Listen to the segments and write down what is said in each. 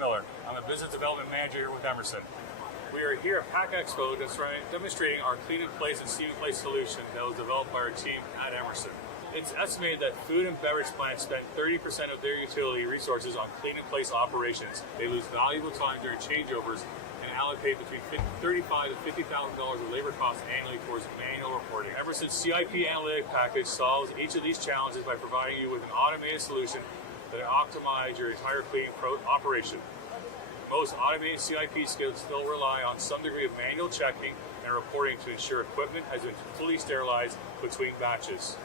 Miller. I'm a business development manager here with Emerson. We are here at Pack Expo demonstrating our clean in place and steam in place solution that was developed by our team at Emerson. It's estimated that food and beverage plants spend 30% of their utility resources on clean in place operations. They lose valuable time during changeovers and allocate between $35,000 to $50,000 of labor costs annually towards manual reporting. Emerson's CIP analytic package solves each of these challenges by providing you with an automated solution that optimizes your entire cleaning operation. Most automated CIP skids still rely on some degree of manual checking and reporting to ensure equipment has been fully sterilized between batches.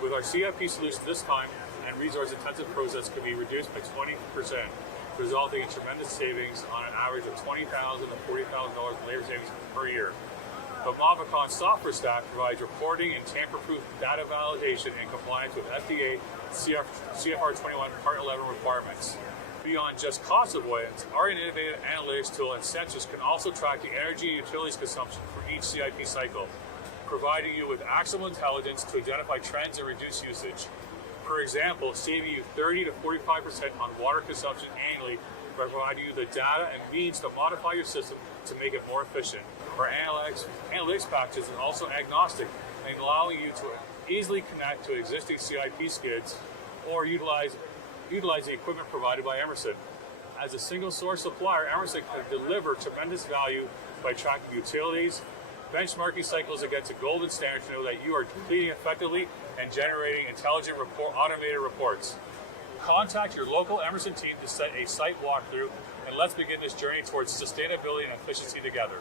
With our CIP solution, this time and resource-intensive process can be reduced by 20%, resulting in tremendous savings on an average of $20,000 to $40,000 in labor savings per year. The Mavicon software stack provides reporting and tamper-proof data validation in compliance with FDA CFR 21 Part 11 requirements. Beyond just cost avoidance, our innovative analytics tool and sensors can also track the energy and utilities consumption for each CIP cycle, providing you with actionable intelligence to identify trends and reduce usage. For example, saving you 30 to 45% on water consumption annually by providing you the data and means to modify your system to make it more efficient. Our analytics package is also agnostic and allowing you to easily connect to existing CIP skids or utilize the equipment provided by Emerson. As a single source supplier, Emerson can deliver tremendous value by tracking utilities, benchmarking cycles against a golden standard to know that you are cleaning effectively and generating intelligent automated reports. Contact your local Emerson team to set a site walkthrough, and let's begin this journey towards sustainability and efficiency together.